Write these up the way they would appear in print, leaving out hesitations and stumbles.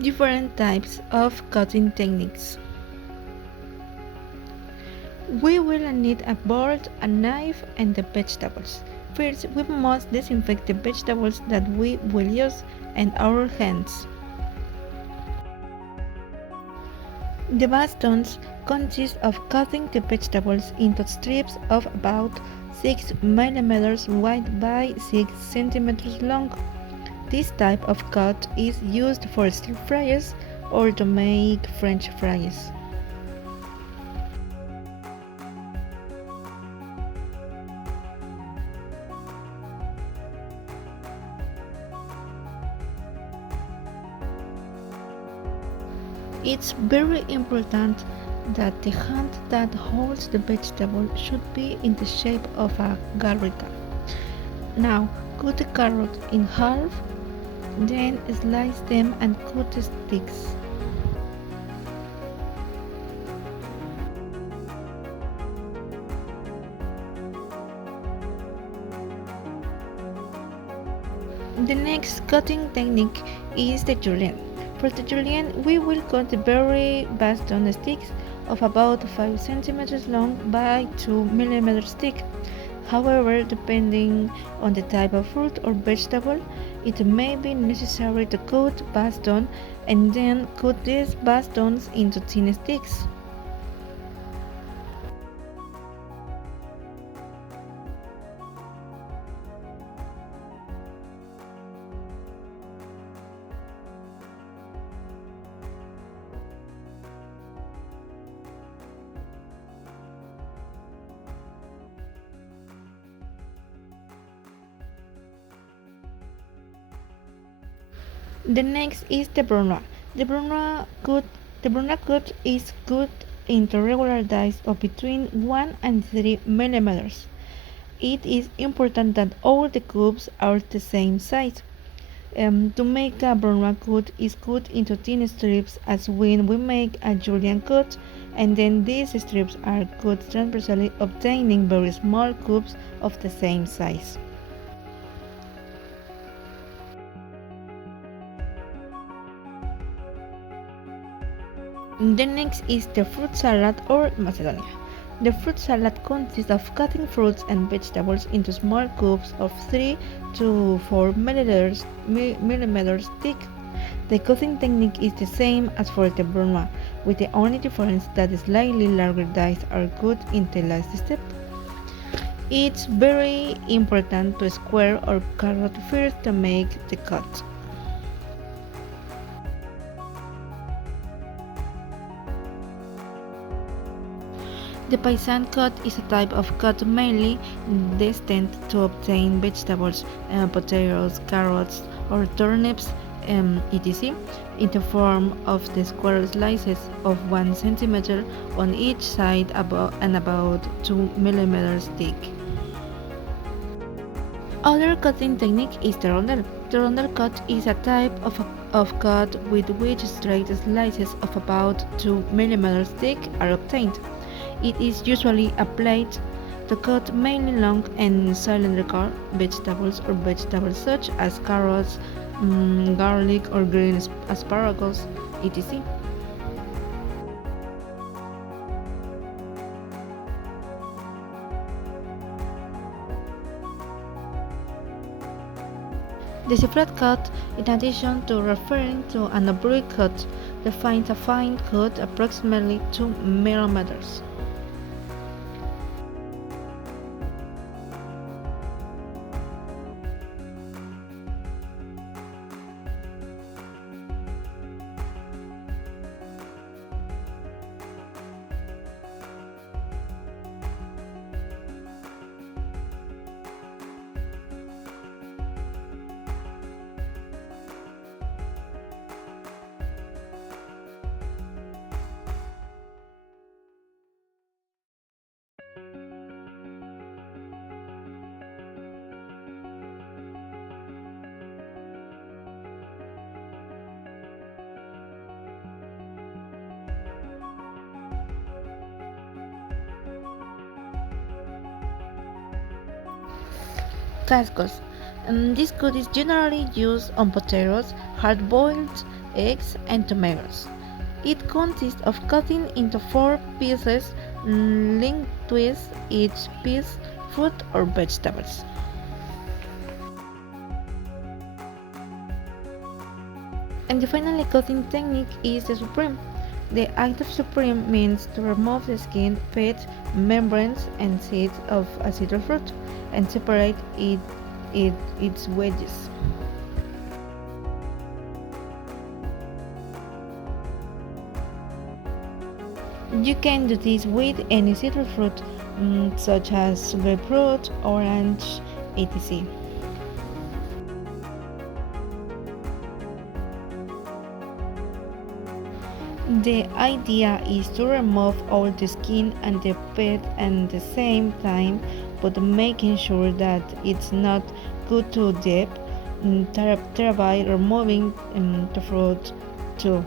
Different types of cutting techniques. We will need a board, a knife, and the vegetables. First, we must disinfect the vegetables that we will use and our hands. The bastons consist of cutting the vegetables into strips of about 6 mm wide by 6 cm long. This type of cut is used for stir fries or to make French fries. It's very important that the hand that holds the vegetable should be in the shape of a garriga. Now, cut the carrot in half, then slice them and cut the sticks. The next cutting technique is the julienne. For the julienne, we will cut the berry baston sticks of about 5 cm long by 2 mm thick. However, depending on the type of fruit or vegetable, it may be necessary to cut baston and then cut these bastons into thin sticks. The next is the brunoise. The brunoise cut, the brunoise cut is cut into regular dice of between 1 and 3 mm. It is important that all the cubes are the same size. To make a brunoise cut is cut into thin strips as when we make a julienne cut, and then these strips are cut transversely, obtaining very small cubes of the same size. The next is the fruit salad or Macedonia. The fruit salad consists of cutting fruits and vegetables into small cubes of 3 to 4 millimeters thick. The cutting technique is the same as for the brunoise, with the only difference that slightly larger dice are cut in the last step. It's very important to square or carrot first to make the cut. The paysan cut is a type of cut mainly destined to obtain vegetables, potatoes, carrots, or turnips, etc., in the form of the square slices of 1 cm on each side and about 2 mm thick. Other cutting technique is the rondelle. The rondelle cut is a type of cut with which straight slices of about 2 mm thick are obtained. It is usually applied to cut mainly long and cylindrical vegetables or vegetables such as carrots, garlic or green asparagus, etc. The sifflet cut, in addition to referring to an oblique cut, defines a fine cut approximately 2 millimeters. Cascos. This cut is generally used on potatoes, hard-boiled eggs, and tomatoes. It consists of cutting into 4 pieces, lengthwise each piece fruit or vegetables. And the final cutting technique is the supreme. The act of supreme means to remove the skin, pits, membranes, and seeds of a citrus fruit and separate its wedges. You can do this with any citrus fruit, such as grapefruit, orange, etc. The idea is to remove all the skin and the pit at the same time, but making sure that it's not cut too deep, thereby removing the fruit too.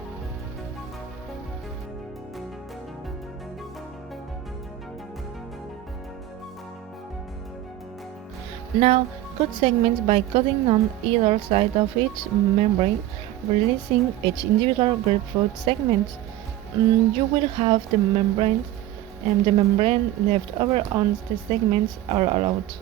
Now, cut segments by cutting on either side of each membrane, releasing each individual grapefruit segment. You will have the membrane left over once the segments are allowed.